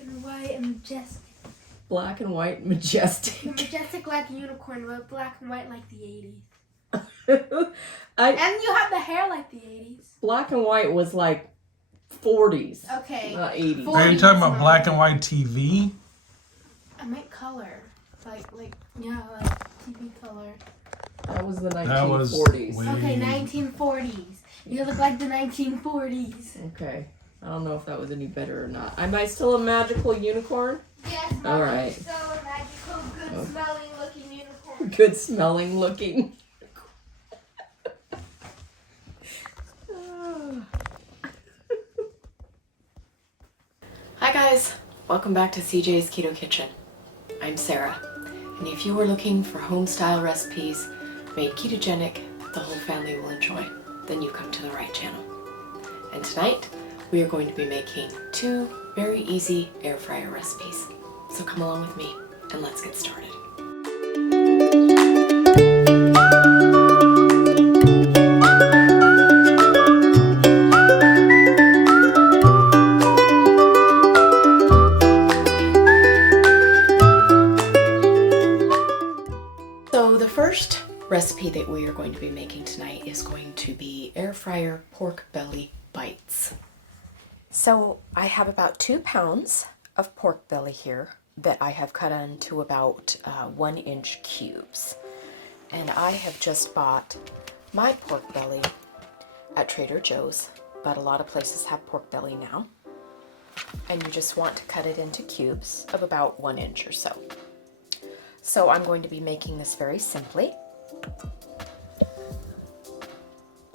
and white and majestic. Black and white, majestic. Majestic like a unicorn, but black and white like the 80s. And you have the hair like the 80s. Black and white was like 40s. Okay. Not 80s. 40s. Are you talking about black and white TV? I meant color. Like TV color. That was the 1940s. That was Okay, 1940s. You look like the 1940s. Okay. I don't know if that was any better or not. Am I still a magical unicorn? Yes, Mom. All right. So a magical, good-smelling looking unicorn. Good smelling looking. Hi guys, welcome back to CJ's Keto Kitchen. I'm Sarah, and if you were looking for home-style recipes made ketogenic the whole family will enjoy, then you come to the right channel. And tonight, we are going to be making 2 very easy air fryer recipes. So come along with me, and let's get started. So the first recipe that we are going to be making tonight is going to be air fryer pork belly bites. So I have about 2 pounds of pork belly here that I have cut into about 1-inch cubes. And I have just bought my pork belly at Trader Joe's, but a lot of places have pork belly now. And you just want to cut it into cubes of about 1 inch or so. So I'm going to be making this very simply.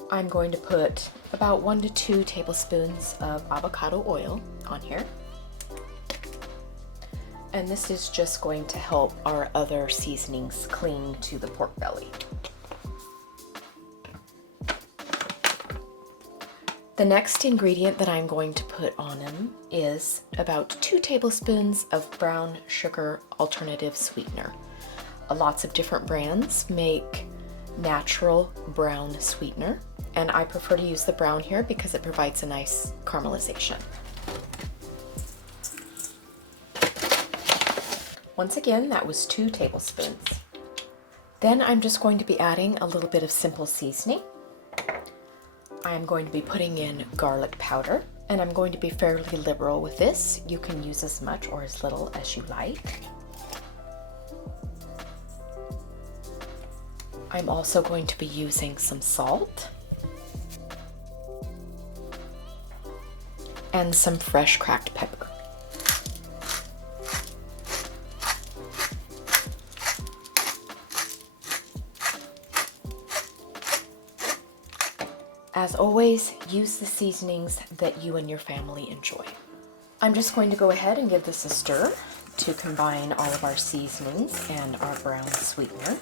I'm going to put about 1 to 2 tablespoons of avocado oil on here. And this is just going to help our other seasonings cling to the pork belly. The next ingredient that I'm going to put on them is about 2 tablespoons of brown sugar alternative sweetener. Lots of different brands make natural brown sweetener, and I prefer to use the brown here because it provides a nice caramelization. Once again, that was 2 tablespoons. Then I'm just going to be adding a little bit of simple seasoning. I'm going to be putting in garlic powder, and I'm going to be fairly liberal with this. You can use as much or as little as you like. I'm also going to be using some salt and some fresh cracked pepper. As always, use the seasonings that you and your family enjoy. I'm just going to go ahead and give this a stir to combine all of our seasonings and our brown sweetener.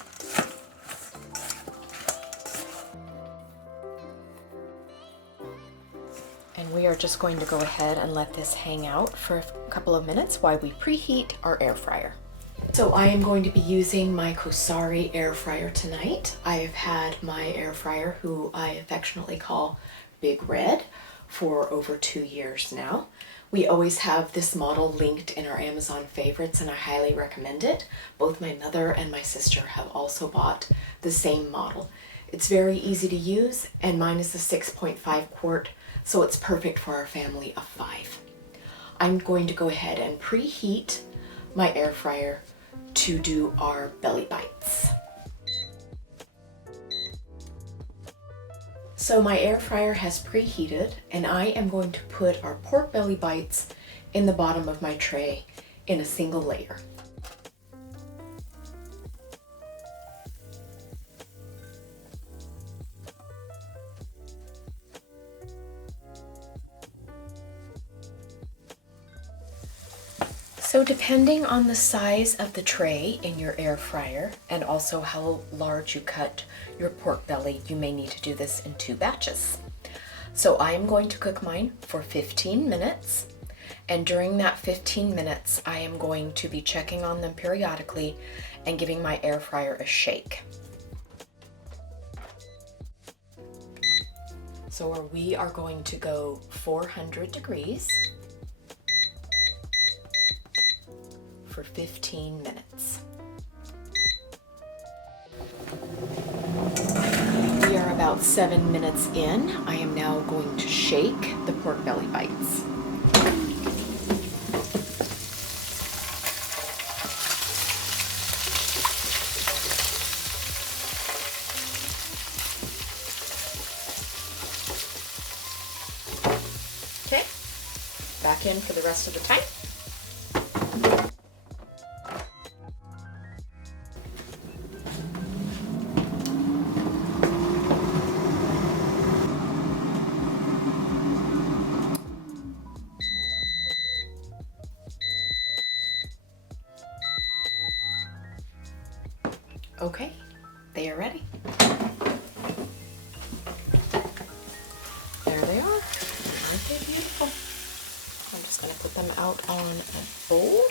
And we are just going to go ahead and let this hang out for a couple of minutes while we preheat our air fryer. So I am going to be using my Casserole air fryer tonight. I have had my air fryer, who I affectionately call Big Red, for over 2 years now. We always have this model linked in our Amazon favorites, and I highly recommend it. Both my mother and my sister have also bought the same model. It's very easy to use, and mine is the 6.5 quart, so it's perfect for our family of 5. I'm going to go ahead and preheat my air fryer to do our belly bites. So my air fryer has preheated, and I am going to put our pork belly bites in the bottom of my tray in a single layer. So depending on the size of the tray in your air fryer and also how large you cut your pork belly, you may need to do this in 2 batches. So I am going to cook mine for 15 minutes, and during that 15 minutes I am going to be checking on them periodically and giving my air fryer a shake. So we are going to go 400 degrees. 15 minutes. We are about 7 minutes in. I am now going to shake the pork belly bites. Okay, back in for the rest of the time. Okay, they are ready. There they are. Aren't they beautiful? I'm just going to put them out on a bowl.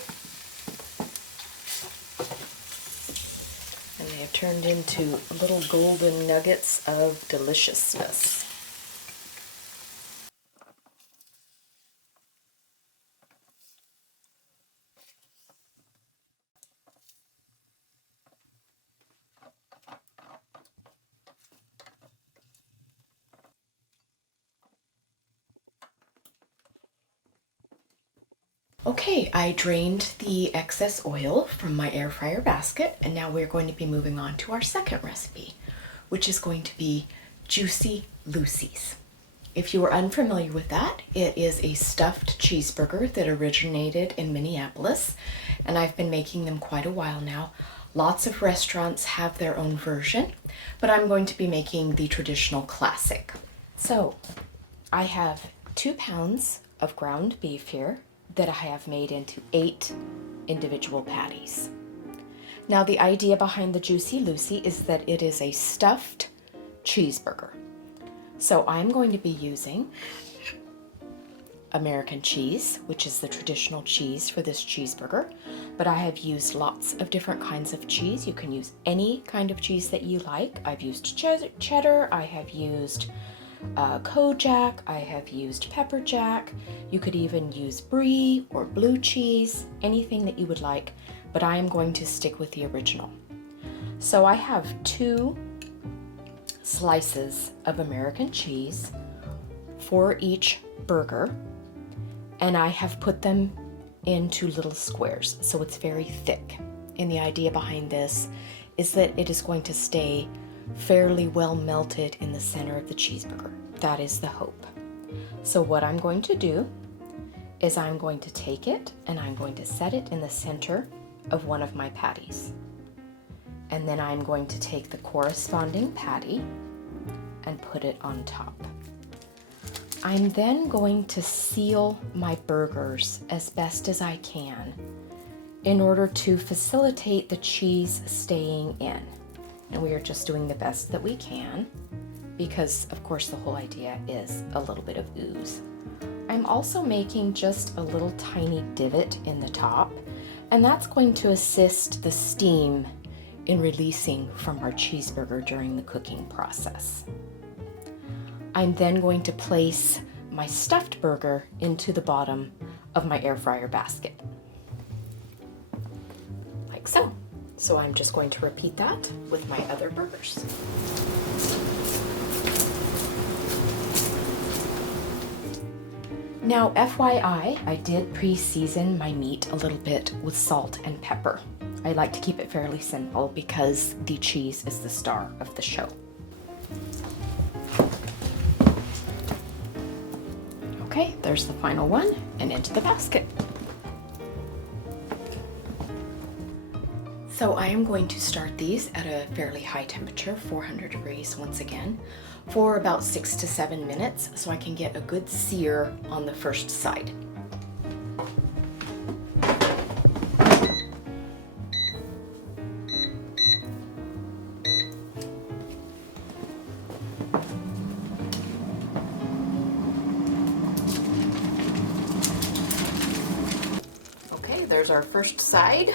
And they have turned into little golden nuggets of deliciousness. Okay, I drained the excess oil from my air fryer basket, and now we're going to be moving on to our second recipe, which is going to be Juicy Lucy's. If you are unfamiliar with that, it is a stuffed cheeseburger that originated in Minneapolis, and I've been making them quite a while now. Lots of restaurants have their own version, but I'm going to be making the traditional classic. So, I have 2 pounds of ground beef here that I have made into 8 individual patties. Now, the idea behind the Juicy Lucy is that it is a stuffed cheeseburger. So I'm going to be using American cheese, which is the traditional cheese for this cheeseburger, but I have used lots of different kinds of cheese. You can use any kind of cheese that you like. I've used cheddar, I have used Kojak, I have used pepper jack. You could even use brie or blue cheese, anything that you would like, but I am going to stick with the original. So I have 2 slices of American cheese for each burger, and I have put them into little squares, so it's very thick. And the idea behind this is that it is going to stay fairly well melted in the center of the cheeseburger. That is the hope. So what I'm going to do is I'm going to take it and I'm going to set it in the center of one of my patties. And then I'm going to take the corresponding patty and put it on top. I'm then going to seal my burgers as best as I can in order to facilitate the cheese staying in. And we are just doing the best that we can because, of course, the whole idea is a little bit of ooze. I'm also making just a little tiny divot in the top, and that's going to assist the steam in releasing from our cheeseburger during the cooking process. I'm then going to place my stuffed burger into the bottom of my air fryer basket, like so. So I'm just going to repeat that with my other burgers. Now, FYI, I did pre-season my meat a little bit with salt and pepper. I like to keep it fairly simple because the cheese is the star of the show. Okay, there's the final one, and into the basket. So I am going to start these at a fairly high temperature, 400 degrees once again, for about 6 to 7 minutes so I can get a good sear on the first side. Okay, there's our first side.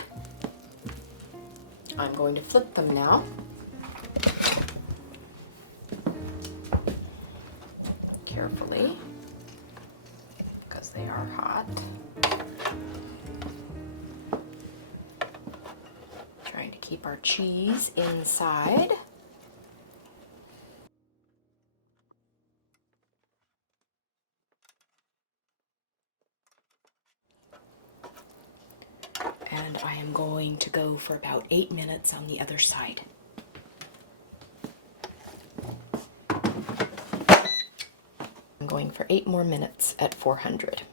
I'm going to flip them now. Carefully, because they are hot. keep our cheese inside. And I am going to go for about 8 minutes on the other side. I'm going for 8 more minutes at 400.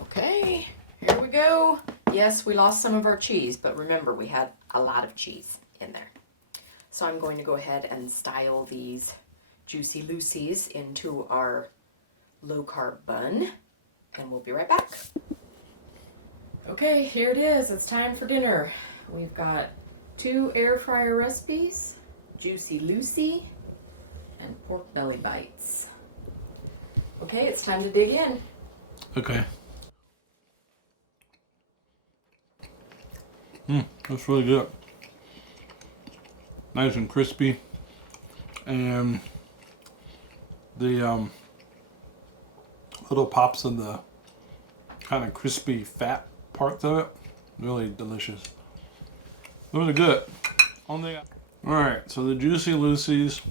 Okay, here we go. Yes, we lost some of our cheese, but remember we had a lot of cheese in there. So I'm going to go ahead and style these Juicy Lucy's into our low-carb bun, and we'll be right back. Okay, here it is. It's time for dinner. We've got 2 air fryer recipes, Juicy Lucy and pork belly bites. Okay, it's time to dig in. Okay. That's really good. Nice and crispy. And the little pops of the kind of crispy fat parts of it, really delicious. Really good. Alright, so the Juicy Lucy's,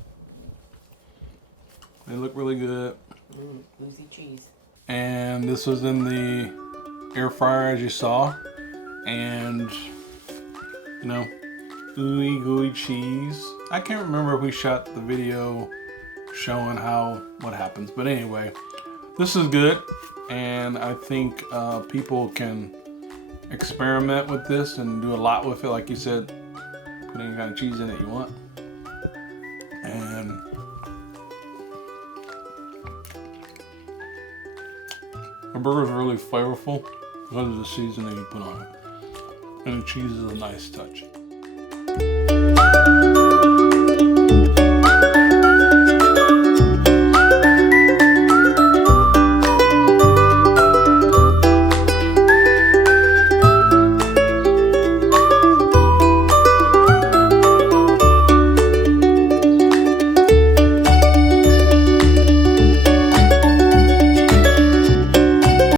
they look really good. Lucy cheese. And this was in the air fryer, as you saw. And, you know, ooey gooey cheese. I can't remember if we shot the video showing what happens. But anyway, this is good. And I think people can experiment with this and do a lot with it. Like you said, put any kind of cheese in it you want. And the burger's really flavorful because of the seasoning you put on it. And the cheese is a nice touch.